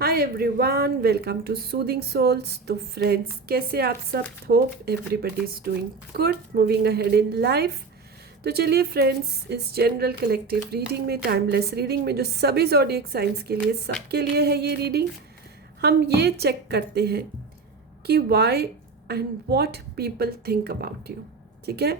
Hi everyone, welcome to Soothing Souls. तो friends, कैसे आप सब? Hope everybody is doing good, moving ahead in life. तो चलिए फ्रेंड्स, इस जनरल कलेक्टिव रीडिंग में, टाइमलेस रीडिंग में, जो सभी ज़ोडिएक साइंस के लिए, सबके लिए है ये रीडिंग, हम ये चेक करते हैं कि why and what people think about you. ठीक है,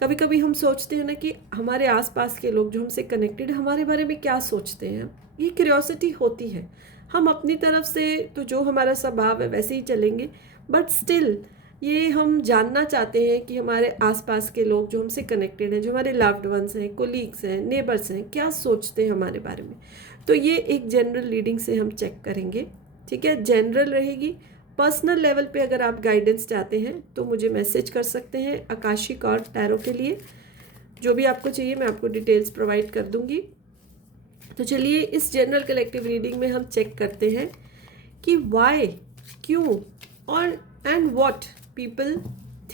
कभी कभी हम सोचते हैं ना कि हमारे आसपास के लोग जो हमसे कनेक्टेड हमारे बारे में क्या सोचते हैं। ये क्यूरियोसिटी होती है। हम अपनी तरफ से तो जो हमारा स्वभाव है वैसे ही चलेंगे, बट स्टिल ये हम जानना चाहते हैं कि हमारे आसपास के लोग जो हमसे कनेक्टेड हैं, जो हमारे लव्ड वंस हैं, कोलीग्स हैं, नेबर्स हैं, क्या सोचते हैं हमारे बारे में। तो ये एक जनरल रीडिंग से हम चेक करेंगे। ठीक है, जनरल रहेगी। पर्सनल लेवल पे अगर आप गाइडेंस चाहते हैं तो मुझे मैसेज कर सकते हैं आकाशिक और टैरो के लिए। जो भी आपको चाहिए मैं आपको डिटेल्स प्रोवाइड कर दूंगी। तो चलिए, इस जनरल कलेक्टिव रीडिंग में हम चेक करते हैं कि वाई, क्यों और and what people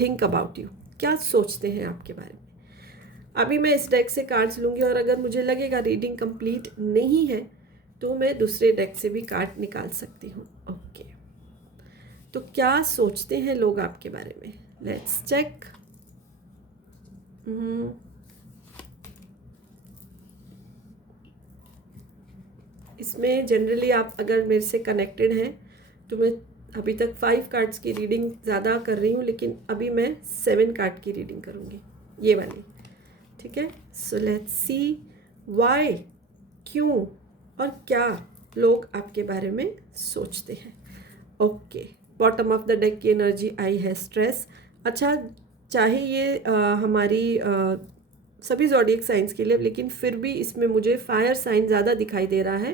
think about you, क्या सोचते हैं आपके बारे में। अभी मैं इस डेक से कार्ड्स लूँगी और अगर मुझे लगेगा रीडिंग कंप्लीट नहीं है तो मैं दूसरे डेक से भी कार्ड निकाल सकती हूँ। ओके, तो क्या सोचते हैं लोग आपके बारे में, लेट्स चेक। इसमें जनरली आप अगर मेरे से कनेक्टेड हैं तो मैं अभी तक 5 कार्ड्स की रीडिंग ज़्यादा कर रही हूँ, लेकिन अभी मैं 7 कार्ड की रीडिंग करूँगी, ये वाली। ठीक है, सो लेट्स सी वाई, क्यों और क्या लोग आपके बारे में सोचते हैं। Okay, bottom of the deck की एनर्जी आई है स्ट्रेस। अच्छा, चाहे ये हमारी सभी ज़ोडिएक साइंस के लिए, लेकिन फिर भी इसमें मुझे फायर साइन ज़्यादा दिखाई दे रहा है।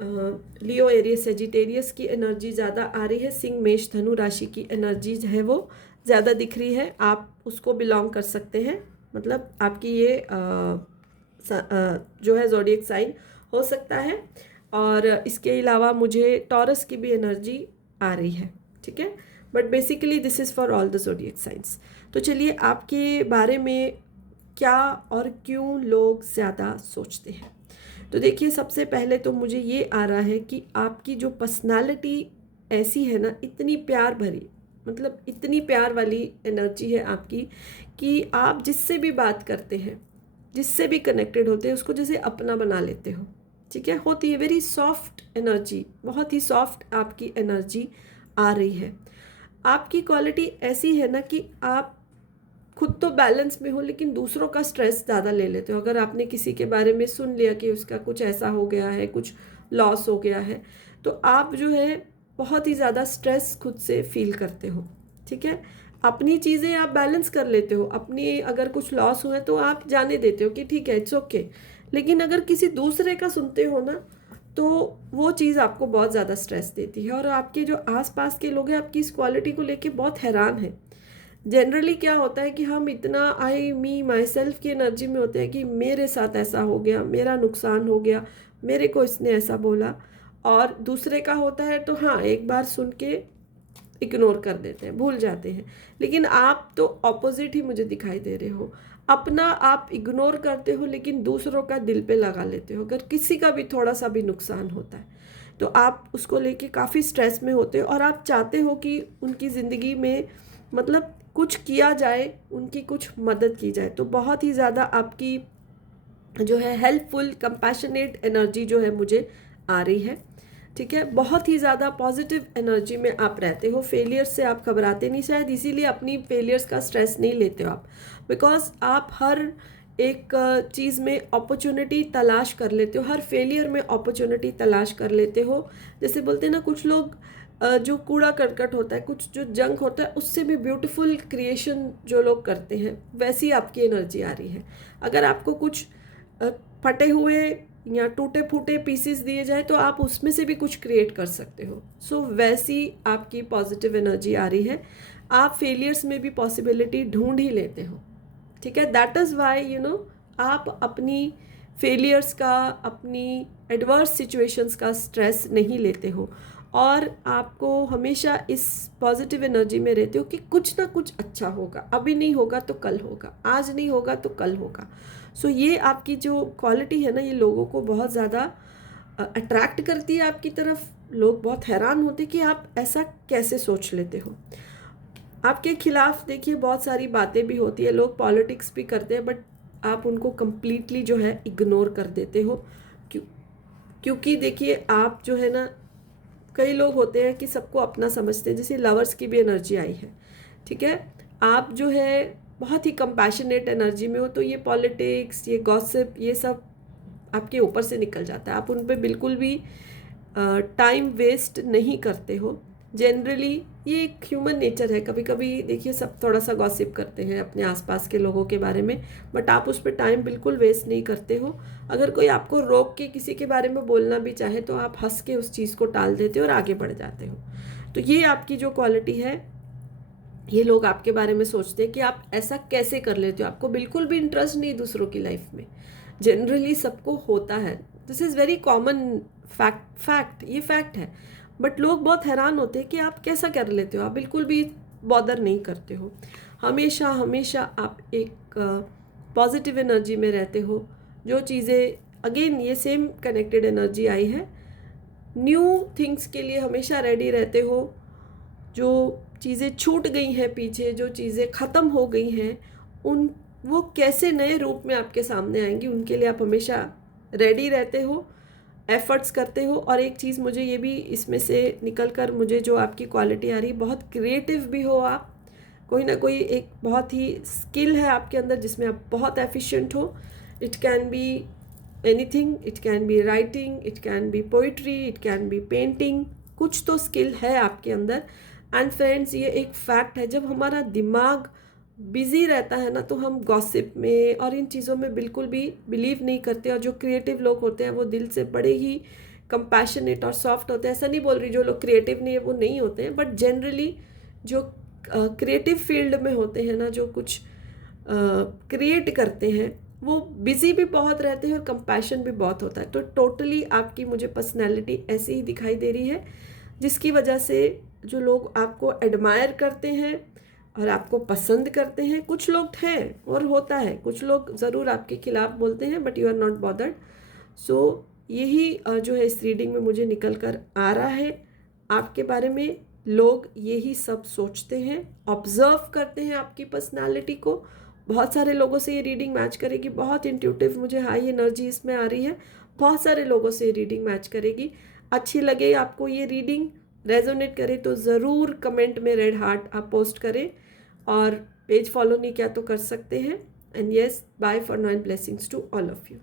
लियो, एरियस, सेजिटेरियस की एनर्जी ज़्यादा आ रही है। सिंह, मेष, धनु राशि की एनर्जी जो है वो ज़्यादा दिख रही है। आप उसको बिलोंग कर सकते हैं, मतलब आपकी ये जो है ज़ोडिएक साइन हो सकता है। और इसके अलावा मुझे टॉरस की भी एनर्जी आ रही है। ठीक है, but basically this is for all the zodiac science. तो चलिए, आपके बारे में क्या और क्यों लोग ज़्यादा सोचते हैं। तो देखिए, सबसे पहले तो मुझे ये आ रहा है कि आपकी जो पर्सनालिटी ऐसी है ना, इतनी प्यार भरी, मतलब इतनी प्यार वाली एनर्जी है आपकी कि आप जिससे भी बात करते हैं, जिससे भी कनेक्टेड होते हैं, उसको जैसे अपना बना लेते हो। ठीक है, होती है वेरी सॉफ्ट एनर्जी, बहुत ही सॉफ्ट आपकी एनर्जी आ रही है। आपकी क्वालिटी ऐसी है ना कि आप खुद तो बैलेंस में हो, लेकिन दूसरों का स्ट्रेस ज़्यादा ले लेते हो। अगर आपने किसी के बारे में सुन लिया कि उसका कुछ ऐसा हो गया है, कुछ लॉस हो गया है, तो आप जो है बहुत ही ज़्यादा स्ट्रेस खुद से फील करते हो। ठीक है, अपनी चीज़ें आप बैलेंस कर लेते हो, अपनी अगर कुछ लॉस हुआ है तो आप जाने देते हो कि ठीक है, इट्स ओके। लेकिन अगर किसी दूसरे का सुनते हो ना, तो वो चीज़ आपको बहुत ज़्यादा स्ट्रेस देती है। और आपके जो आसपास के लोग हैं आपकी इस क्वालिटी को लेके बहुत हैरान हैं। जनरली क्या होता है कि हम इतना आई मी माई सेल्फ की एनर्जी में होते हैं कि मेरे साथ ऐसा हो गया, मेरा नुकसान हो गया, मेरे को इसने ऐसा बोला। और दूसरे का होता है तो हाँ, एक बार सुन के इग्नोर कर देते हैं, भूल जाते हैं। लेकिन आप तो ऑपोजिट ही मुझे दिखाई दे रहे हो। अपना आप इग्नोर करते हो, लेकिन दूसरों का दिल पे लगा लेते हो। अगर किसी का भी थोड़ा सा भी नुकसान होता है तो आप उसको लेके काफ़ी स्ट्रेस में होते हो और आप चाहते हो कि उनकी ज़िंदगी में मतलब कुछ किया जाए, उनकी कुछ मदद की जाए। तो बहुत ही ज़्यादा आपकी जो है हेल्पफुल, कंपैशनेट एनर्जी जो है मुझे आ रही है। ठीक है, बहुत ही ज़्यादा पॉजिटिव एनर्जी में आप रहते हो। फेलियर्स से आप घबराते नहीं, शायद इसीलिए अपनी फेलियर्स का स्ट्रेस नहीं लेते हो आप, बिकॉज आप हर एक चीज़ में अपॉर्चुनिटी तलाश कर लेते हो, हर फेलियर में अपॉर्चुनिटी तलाश कर लेते हो। जैसे बोलते हैं ना, कुछ लोग जो कूड़ा करकट होता है, कुछ जो जंक होता है, उससे भी ब्यूटीफुल क्रिएशन जो लोग करते हैं, वैसी आपकी एनर्जी आ रही है। अगर आपको कुछ फटे हुए या टूटे फूटे पीसेस दिए जाए तो आप उसमें से भी कुछ क्रिएट कर सकते हो। सो वैसी आपकी पॉजिटिव एनर्जी आ रही है। आप फेलियर्स में भी पॉसिबिलिटी ढूंढ ही लेते हो। ठीक है, दैट इज़ वाई आप अपनी फेलियर्स का, अपनी एडवर्स सिचुएशंस का स्ट्रेस नहीं लेते हो और आपको हमेशा इस पॉजिटिव एनर्जी में रहते हो कि कुछ ना कुछ अच्छा होगा। अभी नहीं होगा तो कल होगा, आज नहीं होगा तो कल होगा। सो ये आपकी जो क्वालिटी है ना, ये लोगों को बहुत ज़्यादा अट्रैक्ट करती है आपकी तरफ। लोग बहुत हैरान होते कि आप ऐसा कैसे सोच लेते हो। आपके खिलाफ देखिए बहुत सारी बातें भी होती है, लोग पॉलिटिक्स भी करते हैं, बट आप उनको कंप्लीटली जो है इग्नोर कर देते हो। क्यों? क्योंकि देखिए आप जो है ना, कई लोग होते हैं कि सबको अपना समझते हैं, जैसे लवर्स की भी एनर्जी आई है, ठीक है। आप जो है बहुत ही कंपैशनेट एनर्जी में हो, तो ये पॉलिटिक्स, ये गॉसिप, ये सब आपके ऊपर से निकल जाता है। आप उन पे बिल्कुल भी टाइम वेस्ट नहीं करते हो। जनरली ये एक ह्यूमन नेचर है, कभी कभी देखिए सब थोड़ा सा गॉसिप करते हैं अपने आसपास के लोगों के बारे में, बट आप उस पर टाइम बिल्कुल वेस्ट नहीं करते हो। अगर कोई आपको रोक के किसी के बारे में बोलना भी चाहे तो आप हंस के उस चीज़ को टाल देते हो और आगे बढ़ जाते हो। तो ये आपकी जो क्वालिटी है, ये लोग आपके बारे में सोचते हैं कि आप ऐसा कैसे कर लेते हो, आपको बिल्कुल भी इंटरेस्ट नहीं दूसरों की लाइफ में। जनरली सबको होता है, this is very common fact, ये फैक्ट है। बट लोग बहुत हैरान होते हैं कि आप कैसा कर लेते हो, आप बिल्कुल भी बॉदर नहीं करते हो। हमेशा हमेशा आप एक पॉजिटिव एनर्जी में रहते हो। जो चीज़ें, अगेन ये सेम कनेक्टेड एनर्जी आई है, न्यू थिंग्स के लिए हमेशा रेडी रहते हो। जो चीज़ें छूट गई हैं पीछे, जो चीज़ें ख़त्म हो गई हैं, उन वो कैसे नए रूप में आपके सामने आएंगी, उनके लिए आप हमेशा रेडी रहते हो, एफर्ट्स करते हो। और एक चीज़ मुझे ये भी इसमें से निकल कर मुझे जो आपकी क्वालिटी आ रही है, बहुत क्रिएटिव भी हो आप, कोई ना कोई एक बहुत ही स्किल है आपके अंदर जिसमें आप बहुत एफिशिएंट हो। It can be anything, it can be writing, it can be poetry, it can be painting, कुछ तो स्किल है आपके अंदर। एंड फ्रेंड्स, ये एक फैक्ट है, जब हमारा दिमाग बिजी रहता है ना, तो हम गॉसिप में और इन चीज़ों में बिल्कुल भी बिलीव नहीं करते। और जो क्रिएटिव लोग होते हैं वो दिल से बड़े ही कंपैशनेट और सॉफ्ट होते हैं। ऐसा नहीं बोल रही जो लोग क्रिएटिव नहीं है वो नहीं होते हैं, बट जनरली जो क्रिएटिव फील्ड में होते हैं ना, जो कुछ क्रिएट करते हैं, वो बिजी भी बहुत रहते हैं और कंपैशन भी बहुत होता है। तो टोटली आपकी मुझे पर्सनैलिटी ऐसी ही दिखाई दे रही है, जिसकी वजह से जो लोग आपको एडमायर करते हैं और आपको पसंद करते हैं, कुछ लोग हैं और होता है, कुछ लोग ज़रूर आपके खिलाफ बोलते हैं, but you are not bothered. So यही जो है इस रीडिंग में मुझे निकल कर आ रहा है आपके बारे में। लोग यही सब सोचते हैं, ऑब्जर्व करते हैं आपकी पर्सनालिटी को। बहुत सारे लोगों से ये रीडिंग मैच करेगी, बहुत इंट्यूटिव मुझे हाई एनर्जी इसमें आ रही है। बहुत सारे लोगों से ये रीडिंग मैच करेगी। अच्छी लगे आपको ये रीडिंग, रेजोनेट करे तो ज़रूर कमेंट में रेड हार्ट आप पोस्ट करें, और पेज फॉलो नहीं किया तो कर सकते हैं। And yes, bye for now and blessings to all of you.